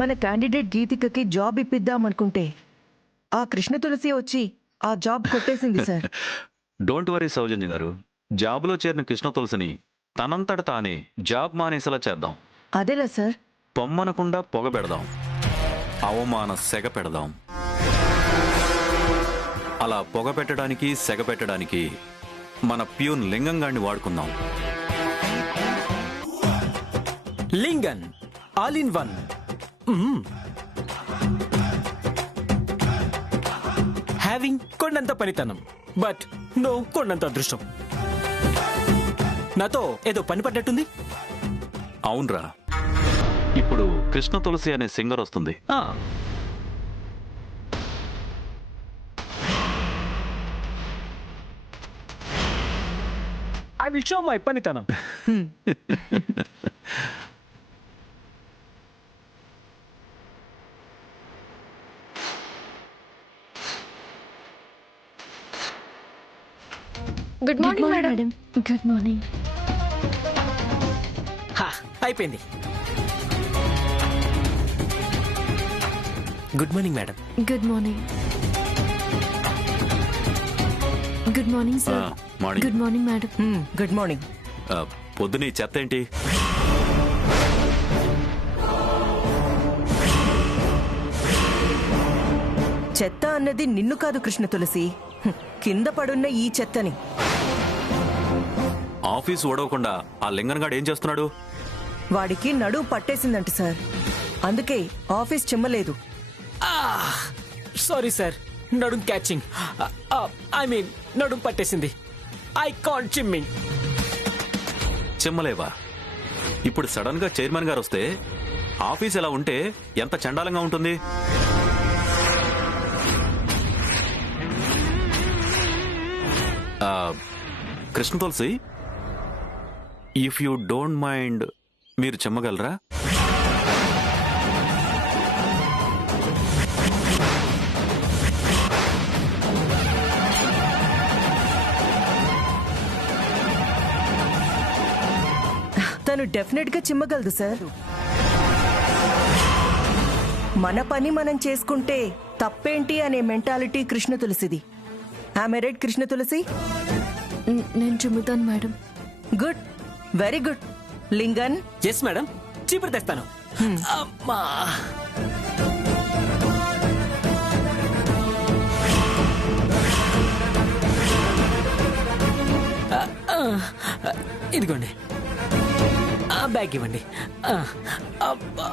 మన candidate గీతికకి job ఇప్పిద్దామనుకుంటే ఆ కృష్ణ తులసి వచ్చి ఆ జాబ్ కొట్టేసింది సార్. డోంట్ వరీ సౌజన్య గారు, జాబ్లో చేరిన కృష్ణ తులసిని తనంతట తానే జాబ్ మానేసేలా చేద్దాం. అదేలా సార్? పొమ్మనకుండా పొగ పెడదాం, అవమాన సెగ పెడదాం. అలా పొగ పెట్టడానికి సెగ పెట్టడానికి మన ప్యూన్ లింగంగాన్ని వాడుకుందాం. Lingan all in one. Having కొండంత పనితనం, బట్ నో కొండంత అదృష్టం. నాతో ఏదో పని పడ్డట్టుంది. అవునరా, ఇప్పుడు కృష్ణ తులసి అనే సింగర్ వస్తుంది. ఐ విల్ షో మై పనితనం. Good morning madam. Good morning. అయిపోయింది. Good morning madam. Good morning. Good morning sir. Morning. Good morning madam. Good morning. పొద్దున ఈ చెత్త ఏంటి? చెత్త అన్నది నిన్ను కాదు కృష్ణ తులసి, కింద పడున్న ఈ చెత్తని. ఆఫీస్ ఓడవకుండా ఆ లింగన్గాడు ఏం చేస్తున్నాడు? వాడికి నడువు పట్టేసిందంట సార్, అందుకే ఆఫీస్ చిమ్మలేదు. సారీ సార్, నడుం క్యాచింగ్. ఐ మీన్ నడుం పట్టేసింది. ఐ కాంట్ చిమ్మింగ్. చెమ్మలేవా? ఇప్పుడు సడన్ గా చైర్మన్ గారు వస్తే ఆఫీస్ ఎలా ఉంటే ఎంత చండాలంగా ఉంటుంది. కృష్ణ తులసి, ఇఫ్ యూ డోంట్ మైండ్, మీరు చెమ్మగలరా? తను డెఫినెట్ గా చిమ్మగలదు సార్. మన పని మనం చేసుకుంటే తప్పేంటి అనే మెంటాలిటీ కృష్ణ తులసిది. ఆమె రైట్ కృష్ణ తులసి? నేను చిమ్ముతాను madam. Good, very good. Lingan? Yes madam, చీపురు తెస్తాను. అమ్మా, ఇదిగోండి, ఆ బ్యాగ్ ఇవ్వండి. అబ్బా,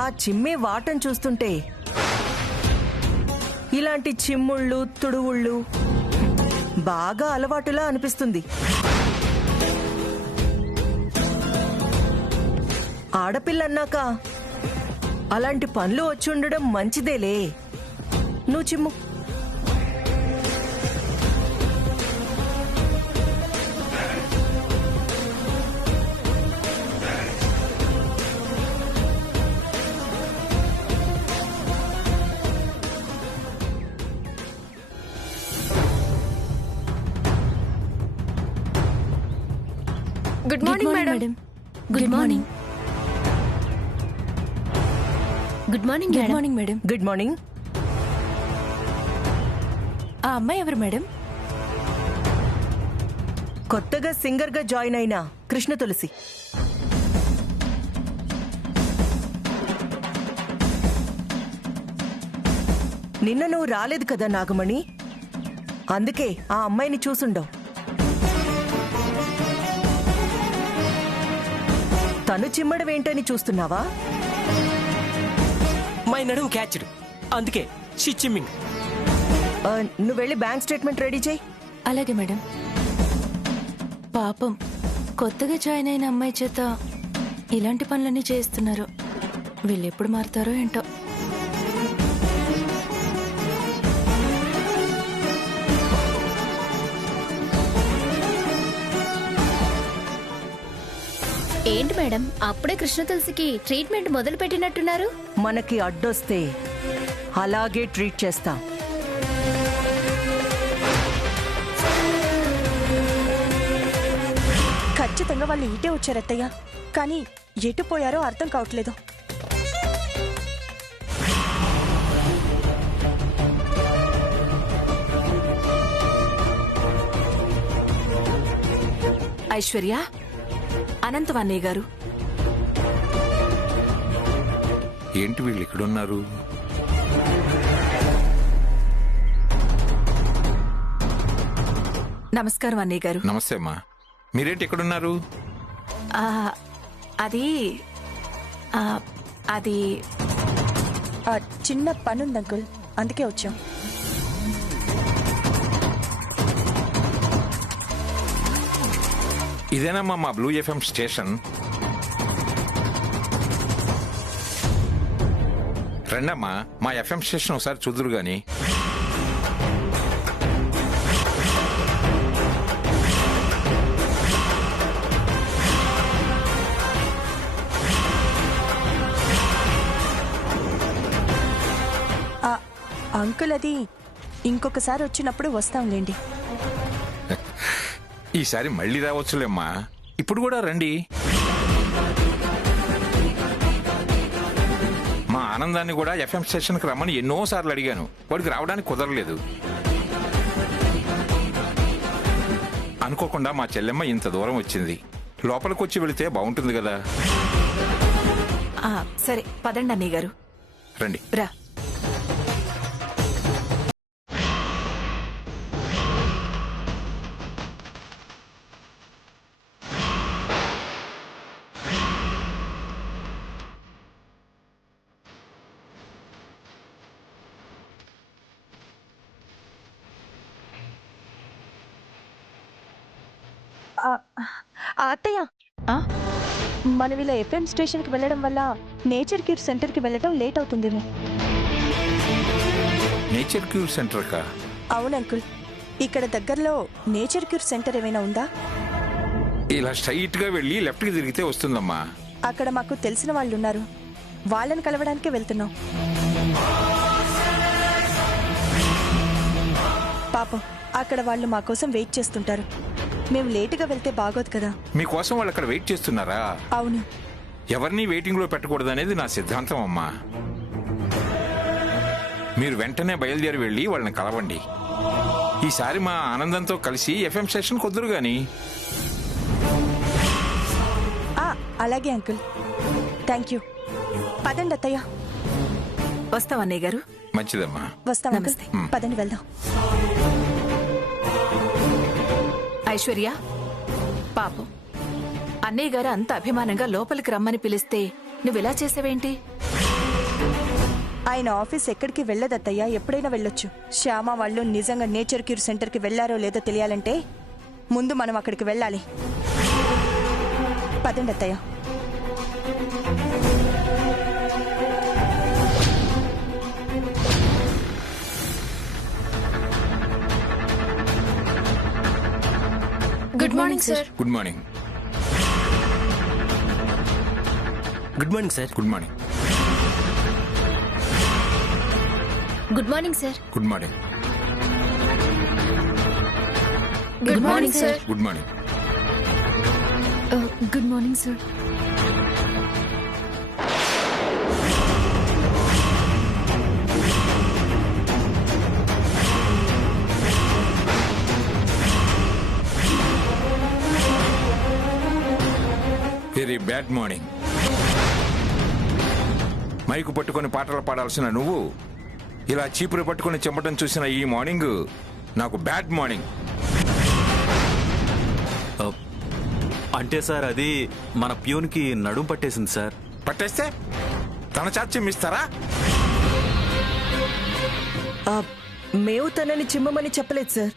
ఆ చిమ్మే వాటం చూస్తుంటే ఇలాంటి చిమ్ముళ్ళు తుడువుళ్ళు బాగా అలవాటులా అనిపిస్తుంది. ఆడపిల్లన్నాక అలాంటి పనులు వచ్చి ఉండడం మంచిదేలే. నువ్వు చిమ్ము. Good morning madam. Good morning. Good morning. Good morning madam. Good morning. ఆ అమ్మాయి ఎవరు మేడం? కొత్తగా సింగర్ గా జాయిన్ అయిన కృష్ణ తులసి. నిన్న నువ్వు రాలేదు కదా నాగమణి, అందుకే ఆ అమ్మాయిని చూసుండవు. తను చిమ్మడం ఏంటని చూస్తున్నావా? మై నడుం క్యాచ్డ్, అందుకే షీ చిమ్మింగ్. నువ్వు వెళ్ళి బ్యాంక్ స్టేట్మెంట్ రెడీ చేయి. అలాగే మేడం. పాపం, కొత్తగా జాయిన్ అయిన అమ్మాయి చేత ఇలాంటి పనులన్నీ చేస్తున్నారు. వీళ్ళు ఎప్పుడు మారుతారో ఏంటో. ఏంటి మేడం అప్పుడే కృష్ణ తులసికి ట్రీట్మెంట్ మొదలు పెట్టినట్టున్నారు? మనకి అడ్డొస్తే అలాగే ట్రీట్ చేస్తాం. ఖచ్చితంగా వాళ్ళు ఇటే వచ్చారు అత్తయ్య, కానీ ఎటు పోయారో అర్థం కావట్లేదు. ఐశ్వర్య, అనంతవన్నయ్య గారు. ఏంటి వీళ్ళు ఇక్కడున్నారు? నమస్కారం అన్నయ్య గారు. నమస్తే అమ్మా, మీరేంటి ఇక్కడున్నారు? ఆ, అది ఆ, అది ఆ చిన్న పనుంది అంకుల్, అందుకే వచ్చాం. ఇదేనమ్మా మా బ్లూ ఎఫ్ఎం స్టేషన్. రండమ్మా, మా ఎఫ్ఎం స్టేషన్ ఒకసారి చూదురు గాని. ఆ అంకుల్ అది ఇంకొకసారి వచ్చినప్పుడు వస్తాంలేండి. ఈసారి మళ్ళీ రావచ్చులేమ్మా, ఇప్పుడు కూడా రండి. మా ఆనందాన్ని కూడా ఎఫ్ఎం స్టేషన్కి రమ్మని ఎన్నోసార్లు అడిగాను, వాడికి రావడానికి కుదరలేదు. అనుకోకుండా మా చెల్లెమ్మ ఇంత దూరం వచ్చింది, లోపలికి వచ్చి వెళితే బాగుంటుంది కదా. ఆ, సరే పదండి అన్నయ్య గారు. రండి. రా. అత్తయ్య, ఆ? మనం ఇలా ఎఫ్ఎం స్టేషన్కి వెళ్ళడం వల్ల నేచర్ క్యూర్ సెంటర్కి వెళ్ళడం లేట్ అవుతుందేమో. నేచర్ క్యూర్ సెంటర్ కా? అవును అంకుల్, ఇక్కడ దగ్గరలో నేచర్ క్యూర్ సెంటర్ ఏమైనా ఉందా? ఇలా స్ట్రైట్ గా వెళ్ళి లెఫ్ట్ కి తిరిగితే వస్తుందమ్మా. అక్కడ మాకు తెలిసిన వాళ్ళు ఉన్నారు, వాళ్ళని కలవడానికే వెళ్తున్నాం. పాపం అక్కడ వాళ్ళు మా కోసం వెయిట్ చేస్తుంటారు. మేము లేటుగా వెళ్తే బాగోదు కదా. మీకోసం వాళ్ళు అక్కడ వెయిట్ చేస్తున్నారా? అవును. ఎవరిని వెయిటింగ్ లో పెట్టకూడదనేది నా సిద్ధాంతం అమ్మా. మీరు వెంటనే బయలుదేరి వెళ్ళి వాళ్ళని కలవండి. ఈసారి మా ఆనందంతో కలిసి ఎఫ్ఎం స్టేషన్ కొద్దురు గాని. అలాగే అంకుల్, థ్యాంక్ యూ. పదండి అత్తయ్య. వస్తాం అన్నయ్య గారు. మంచిదమ్మా. వస్తాం అంకుల్, నమస్తే. పదండి వెళ్దాం. ఐశ్వర్య, పాపం అన్నయ్య గారు అంత అభిమానంగా లోపలికి రమ్మని పిలిస్తే నువ్వెలా చేసావేంటి? ఆయన ఆఫీస్ ఎక్కడికి వెళ్ళదత్తయ్యా, ఎప్పుడైనా వెళ్ళొచ్చు. శ్యామ వాళ్ళు నిజంగా నేచర్ క్యూర్ సెంటర్కి వెళ్లారో లేదో తెలియాలంటే ముందు మనం అక్కడికి వెళ్ళాలి. పదండి అత్తయ్య. Good morning sir. Good morning. Good morning sir. Good morning. Good morning sir. Good morning. Good morning sir. Good morning. Good morning sir. Very bad morning. Mic పట్టుకొని పాటలు పాడాల్సిన నువ్వు ఇలా చీపురు పట్టుకొని చెంపటం చూసిన ఈ మార్నింగ్ నాకు బ్యాడ్ మార్నింగ్. అంటే సార్ అది మన ప్యూన్కి నడుం పట్టేసింది సార్. పట్టేస్తే తన చాత్యం ఇస్తారా? మేము తనని చిమ్మమని చెప్పలేదు సార్.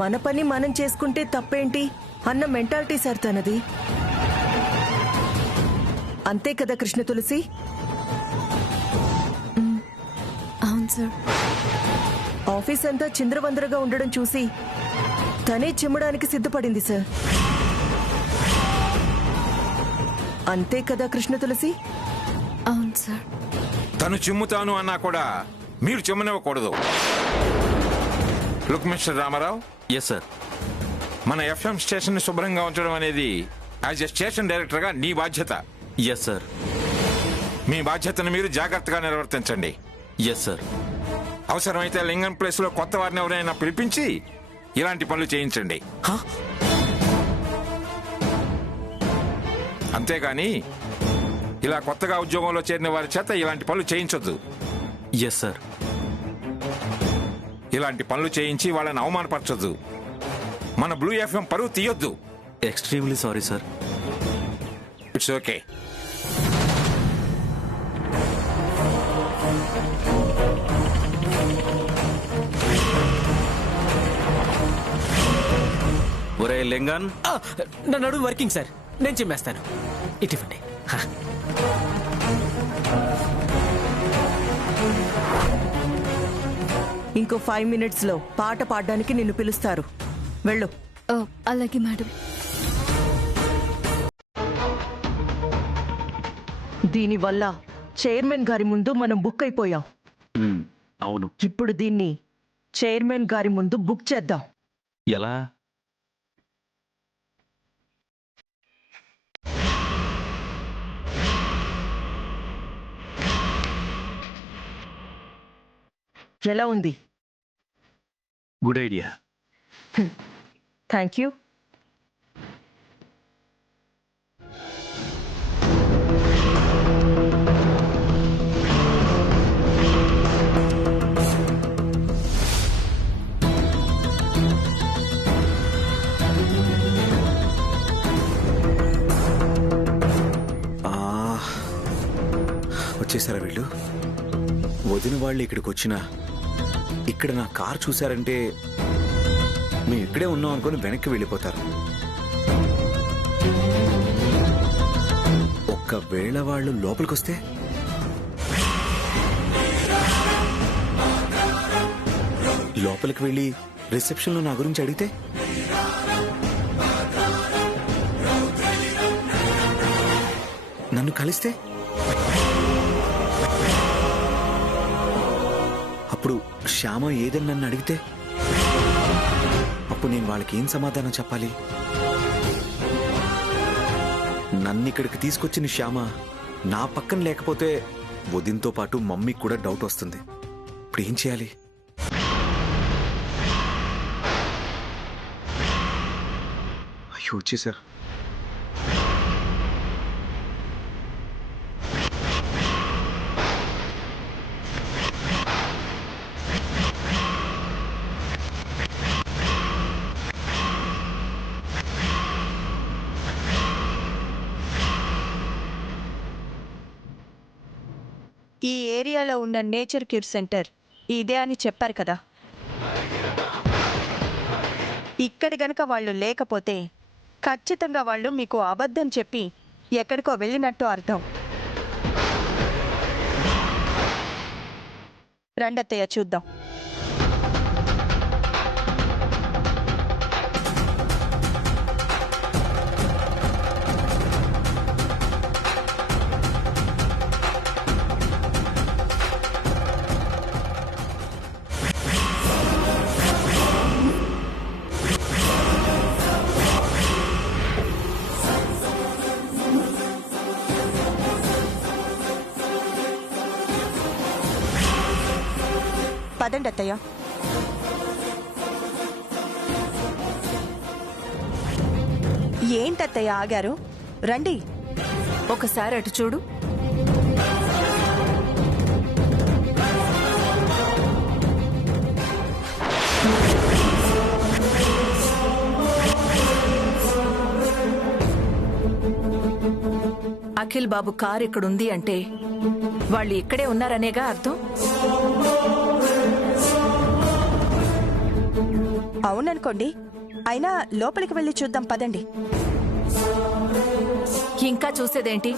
మన పని మనం చేసుకుంటే తప్పేంటి అన్న మెంటాలిటీ సార్ తనది. అంతే కదా కృష్ణ తులసి? అవును సార్. ఆఫీస్ అంతా చింద్రవందరగా ఉండడం చూసి తనే చిమ్మడానికి సిద్ధపడింది సార్. అంతే కదా కృష్ణ తులసి? అవును సార్. తను చిమ్ముతాను అన్నా కూడా మీరు చిమ్మనివ్వకూడదు. Look mister Ramarao, yes sir. మన ఎఫ్ఎం స్టేషన్ ని శుభ్రంగా ఉంచడం అనేది యాజ్ ఎ స్టేషన్ డైరెక్టర్ గా నీ బాధ్యత. Yes sir. మీ బాధ్యతను మీరు జాగ్రత్తగా నిర్వర్తించండి. Yes sir. అవసరమైతే లింగం ప్లేస్ లో కొత్త వారిని ఎవరైనా పిలిపించి ఇలాంటి పనులు చేయించండి. అంతేగాని ఇలా కొత్తగా ఉద్యోగంలో చేరిన వారి చేత ఇలాంటి పనులు చేయించొద్దు. Yes sir. ఇలాంటి పనులు చేయించి వాళ్ళని అవమానపరచొద్దు. మన బ్లూ ఎఫ్ఎం పరువు తీయొద్దు. Extremely sorry sir. It's okay. ఒరే లింగన్, నా నడుము వర్కింగ్ సార్, నేను చిమ్మేస్తాను. ఇటువంటి ఇంకో 5 minutes లో పాట పాడడానికి నిన్ను పిలుస్తారు. వెళ్ళు. అలాగే మేడం. దీనివల్ల చైర్మన్ గారి ముందు మనం బుక్ అయిపోయాం. అవును. ఇప్పుడు దీన్ని చైర్మన్ గారి ముందు బుక్ చేద్దాం. ఎలా? ఎలా ఉంది? Good idea. Thank you. వచ్చేసారా వీళ్ళు? వదిన వాళ్ళు ఇక్కడికి వచ్చినా ఇక్కడ నా కార్ చూశారంటే మేము ఇక్కడే ఉన్నాం అనుకుని వెనక్కి వెళ్ళిపోతారు. ఒక్కవేళ వాళ్ళు లోపలికొస్తే లోపలికి వెళ్ళి రిసెప్షన్లో నా గురించి అడిగితే నన్ను కలిస్తే అప్పుడు శ్యామ ఏదని నన్ను అడిగితే అప్పుడు నేను వాళ్ళకి ఏం సమాధానం చెప్పాలి? నన్ను ఇక్కడికి తీసుకొచ్చిన శ్యామ నా పక్కన లేకపోతే వదినతో పాటు మమ్మీకి కూడా డౌట్ వస్తుంది. ఇప్పుడు ఏం చేయాలి? అయ్యో వచ్చేసారు. ఈ ఏరియాలో ఉన్న నేచర్ క్యూర్ సెంటర్ ఇదే అని చెప్పారు కదా. ఇక్కడ గనక వాళ్ళు లేకపోతే ఖచ్చితంగా వాళ్ళు మీకు అబద్ధం చెప్పి ఎక్కడికో వెళ్ళినట్టు అర్థం. రండత్తయ్య చూద్దాం. పదండి అత్తయ్య. ఏంటత్తయ్య ఆగారు? రండి. ఒకసారి అటు చూడు. అఖిల్ బాబు కారు ఇక్కడుంది అంటే వాళ్ళు ఇక్కడే ఉన్నారనేగా అర్థం. అవుననుకోండి. అయినా లోపలికి వెళ్ళి చూద్దాం పదండి. ఇంకా చూసేదేంటి?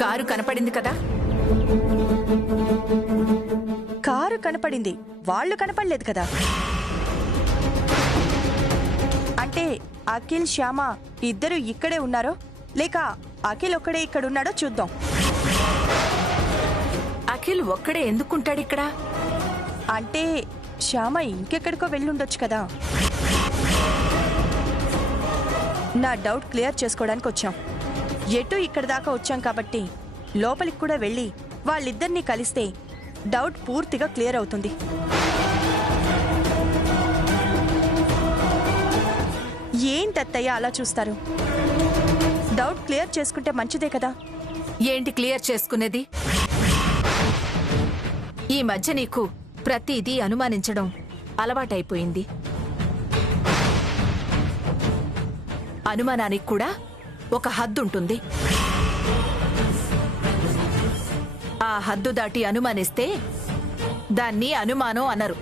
కారు కనపడింది కదా. కారు కనపడింది, వాళ్ళు కనపడలేదు కదా. అఖిల్ శ్యామ ఇద్దరు ఇక్కడే ఉన్నారో లేక అఖిల్ ఒక్కడే ఇక్కడ ఉన్నాడో చూద్దాం. అఖిల్ ఒక్కడే ఎందుకుంటాడు ఇక్కడ? అంటే శ్యామ ఇంకెక్కడికో వెళ్ళుండొచ్చు కదా. నా డౌట్ క్లియర్ చేసుకోవడానికి వచ్చాం. ఎటు ఇక్కడ దాకా వచ్చాం కాబట్టి లోపలికి కూడా వెళ్ళి వాళ్ళిద్దరినీ కలిస్తే డౌట్ పూర్తిగా క్లియర్ అవుతుంది. ఏంటత్తయ్య అలా చూస్తారు? డౌట్ క్లియర్ చేసుకుంటే మంచిదే కదా. ఏంటి క్లియర్ చేసుకునేది? ఈ మధ్య నీకు ప్రతిదీ అనుమానించడం అలవాటైపోయింది. అనుమానానికి కూడా ఒక హద్దుంటుంది. ఆ హద్దు దాటి అనుమానిస్తే దాన్ని అనుమానం అనరు,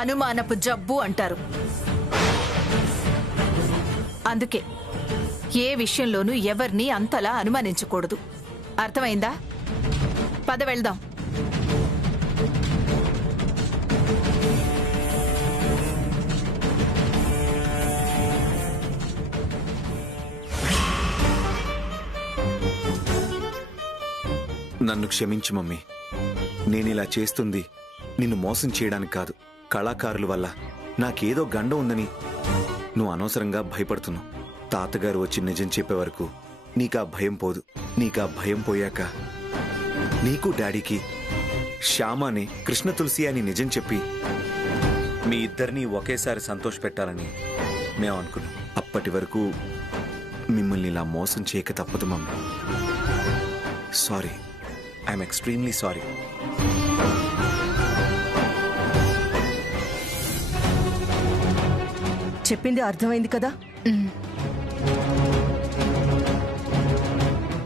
అనుమానపు జబ్బు అంటారు. అందుకే ఏ విషయంలోనూ ఎవరిని అంతలా అనుమానించకూడదు. అర్థమైందా? పద వెళ్దాం. నన్ను క్షమించు మమ్మీ. నేనిలా చేస్తుంది నిన్ను మోసం చేయడానికి కాదు. కళాకారుల వల్ల నాకేదో గండ ఉందని నువ్వు అనవసరంగా భయపడుతున్నావు. తాతగారు వచ్చి నిజం చెప్పే వరకు నీకా భయం పోదు. నీకా భయం పోయాక నీకు డాడీకి శ్యామాని కృష్ణ తులసి అని నిజం చెప్పి మీ ఇద్దరినీ ఒకేసారి సంతోష పెట్టాలని మేము అనుకున్నాం. అప్పటి వరకు మిమ్మల్ని ఇలా మోసం చేయక తప్పదు mummy. Sorry, I'm extremely sorry. చెప్పింది అర్థమైంది కదా.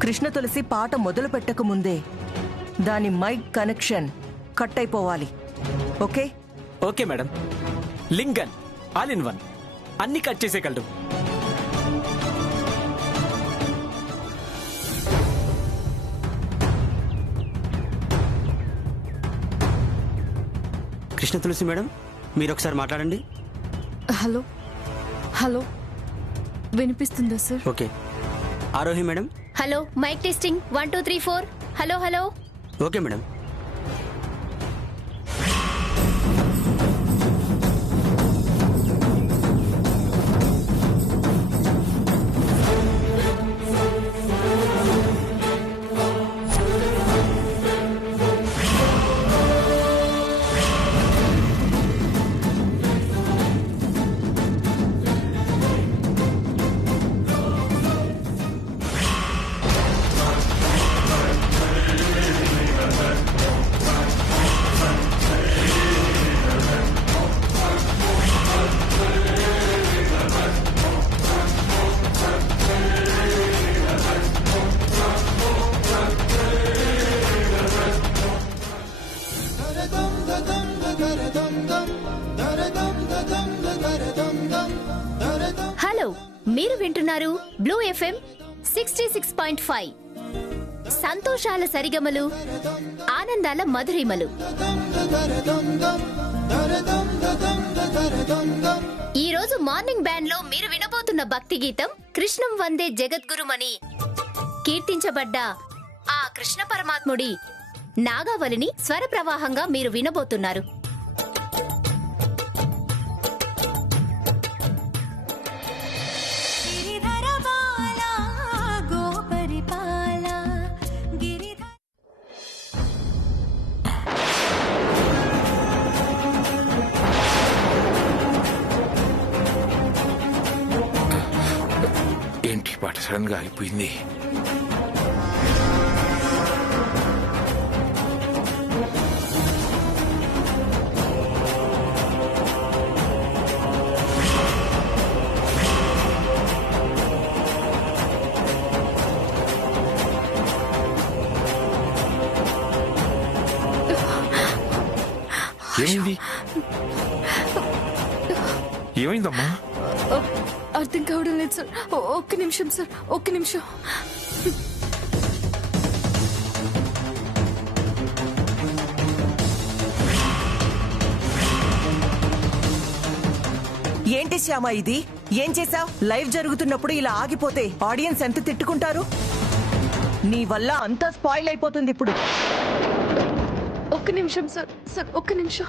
కృష్ణ తులసి పాట మొదలు పెట్టక ముందే దాని మైక్ కనెక్షన్ కట్ అయిపోవాలి. Okay? Okay madam. Lingan all in one అన్ని కట్ చేసేయగలడు. కృష్ణ తులసి మేడం, మీరు ఒకసారి మాట్లాడండి. హలో హలో, వినిపిస్తుందా sir? Okay. Arohi madam. Hello, mic testing 1 2 3 4. Hello hello. Okay madam. Hello, మీరు వింటున్నారు బ్లూ ఎఫ్ఎం 66.5. సంతోషాల సరిగమలు, ఆనందాల మధురిమలు. ఈ రోజు మార్నింగ్ బ్యాండ్ లో మీరు వినబోతున్న భక్తి గీతం కృష్ణం వందే జగద్గురుమని కీర్తించబడ్డ ఆ కృష్ణ పరమాత్ముడి నాగావళిని స్వర ప్రవాహంగా మీరు వినబోతున్నారు. ఏంటి పాట సడన్ గా అయిపోయింది? ఏమైంది? ఏమైందమ్మా? అర్థం కావడం లేదు సార్. ఒక్క నిమిషం సార్, ఒక్క నిమిషం. ఏంటి శ్యామ ఇది? ఏం చేసావ్? లైవ్ జరుగుతున్నప్పుడు ఇలా ఆగిపోతే ఆడియన్స్ ఎంత తిట్టుకుంటారు? నీ వల్ల అంతా స్పాయిల్ అయిపోతుంది ఇప్పుడు. ఒక్క నిమిషం సార్, ఒక్క నిమిషం.